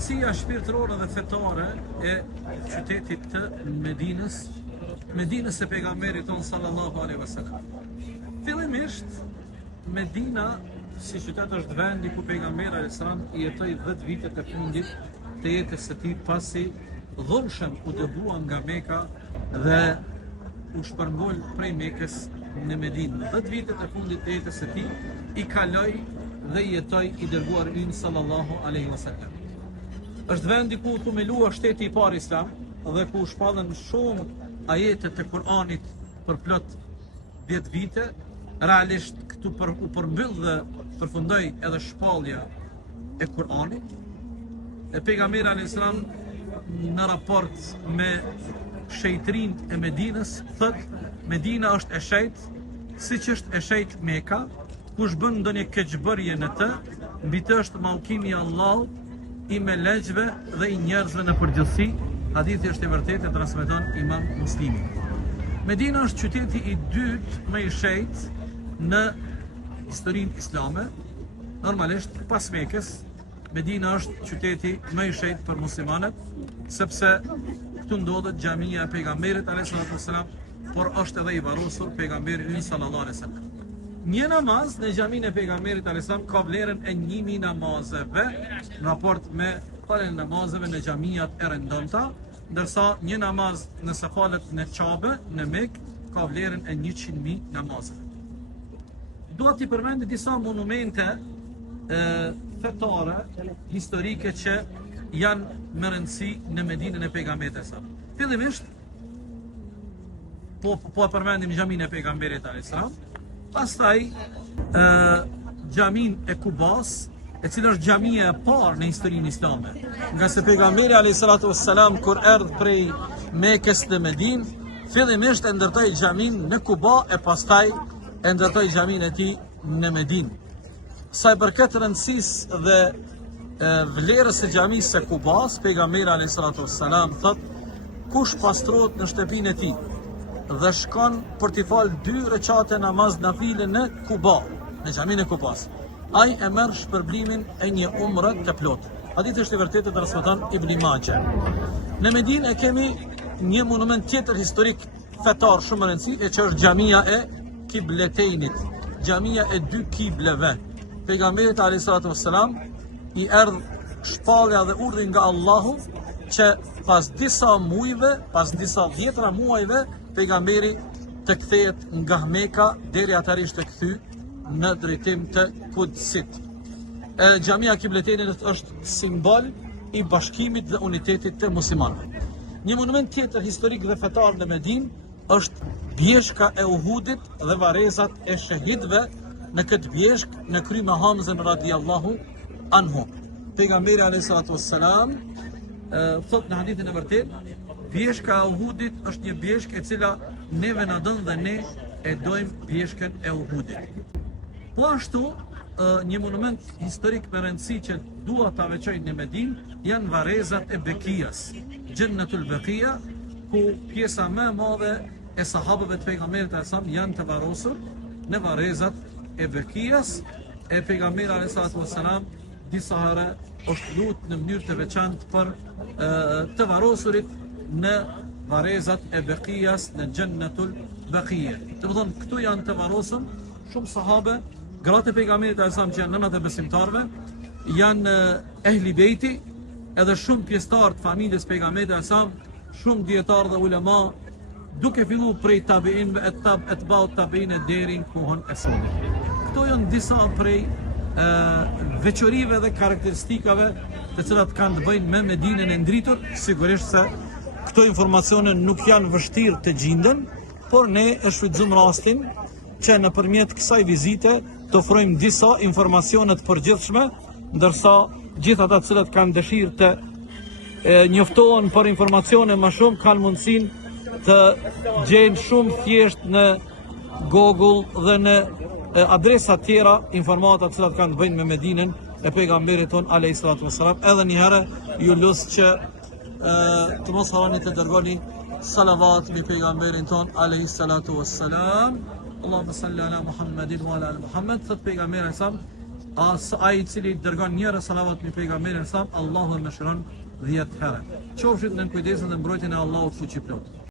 rëndësia shpirtërore dhe fetare e qytetit të Medinës së pejgamberit ton sallallahu alaihi wasallam. Fillimisht Medina si qytet është vendi ku pejgamberi alayhis salam i jetoi 10 vitet e fundit të jetës së tij pasi dhunshëm u dëbua nga Meka dhe u shpërngol prej Mekës në Medinë. 10 vitet e fundit të jetës së tij i kaloi dhe jetoi i dërguar ynë sallallahu alaihi wasallam. Është vendi ku u themelua shteti i parë islam dhe ku shpallën shumë ajetet e Kur'anit për plot 10 vite. Realisht këtu u përmbyll dhe përfundoi edhe shpallja e Kur'anit. E pejgamberi alayhis salam në raport me shejtrinë e Medinës thotë Medina është e shejtë siç është e shejtë Meka, kush bën ndonjë keqbërje në të, mbi të është mallkimi i Allahut, i melegjve dhe i njerëzve në përgjithësi. Hadithi është i vërtetë e transmeton Imam Muslimi. Medina është qyteti i dytë më i shejtë në historinë islame. Normalisht pas Mekës, Medina është qyteti më i shejtë për muslimanët, sepse këtu ndodhet xhamia e pejgamberit alayhis salam, por është edhe i varrosur pejgamberi ynë sallallahu alaihi wasallam. Një namaz në xhaminë e pejgamberit alayhis salam ka vlerën e 1000 namazeve në raport me falën e namazeve në xhamiat e rëndëmta, ndërsa një namaz nëse falet në Kabe në Mekë ka vlerën e 100.000 namazeve. Dua t'i përmend disa monumente fetare, historike që janë me rëndësi në Medinën e pejgamberit alayhis salam. Fillimisht po përmendim xhaminë e pejgamberit alayhis salam. Pastaj xhamin e Kubas, e cila është xhamia e parë në historinë islame. Nga se pejgamberi alayhis salatu wassalam kur erdhi prej Mekës në Medinë, fillimisht e ndërtoi xhamin në Kuba e pastaj e ndërtoi xhamin e tij në Medinë. Sa i përket rëndësisë dhe vlerës së xhamisë së Kubas, pejgamberi alayhis salatu wassalam thotë kush pastrohet në shtëpinë e tij dhe shkon për t'i falë 2 recate namaz nafile në Kuba, në xhaminë e Kubas, ai e merr shpërblimin e një umre të plot. Hadithi është i vërtetë transmeton Ibn Majah. Në Medinë e kemi një monument tjetër historik fetar shumë i rëndësishëm, që është xhamia e Kibletejnit, xhamia e 2 kibleve. Pejgamberit alayhis salatu wassalam i erdhi shpallja dhe urdhri nga Allahu që pas disa muajve, pas disa dhjetra muajve, pejgamberi të kthehet nga Meka deri atërisht të kthy në drejtim të Kudsit. Xhamia Kibletejnit është simbol i bashkimit dhe unitetit të muslimanëve. Një monument tjetër historik dhe fetar në Medinë është bjeshka e Uhudit dhe varrezat e shahidëve në këtë bjeshk në kry me Hamzën radiallahu anhu. Pejgamberi alayhis salatu wassalam thot në hadithin e vërtetë, bjeshka e Uhudit është një bjeshkë e cila neve na don dhe ne e dojmë bjeshkën e Uhudit. Po ashtu, një monument historik me rëndësi që dua ta veçoj në Medinë janë varrezat e Bekijës, Jannatul Bekia, ku pjesa më e madhe e sahabëve të pejgamberit alayhis salam janë të varrosur në varrezat e Bekijës. E pejgamberi alayhis salam disa herë është lutur në mënyrë të veçantë për të varrosurit në varrezat e Bekijës në Jannatul Bekia. Do të thonë këtu janë të varrosur shumë sahabe, gratë e pejgamberit alayhis salam që janë nënat e besimtarëve, janë ehli bejti, edhe shumë pjesëtar të familjes pejgamberit alayhis salam, shumë dietar dhe ulema, duke filluar prej tabiinëve e ba'u tabiinë deri në kohën e sonit. Këto janë disa prej veçorive dhe karakteristikave të cilat kanë të bëjnë me Medinën e ndritur. Sigurisht se këto informacione nuk janë vështirë të gjenden, por ne e shfrytëzojmë rastin që nëpërmjet kësaj vizite të ofrojmë disa informacione të përgjithshme, ndërsa gjithë ata të cilët kanë dëshirë të njoftohen për informacione më shumë kanë mundësinë të gjejnë shumë thjesht në Google dhe në adresa tjera informata të cilat kanë të bëjnë me Medinën e pejgamberit ton alayhis salatu wassalam. Edhe një herë ju lutem që të mos harroni të dërgoni salavat mbi pejgamberin ton alayhis salatu wassalam. Allahumma salli ala Muhammedin wa ala ali Muhammed. Thot pejgamberi sa ai I cili dërgon njëra salavat në pejgamberin sa Allahu e mëshiron 10 herë. Qofshit në kujdesin dhe mbrojtjen e Allahut fuqiplot.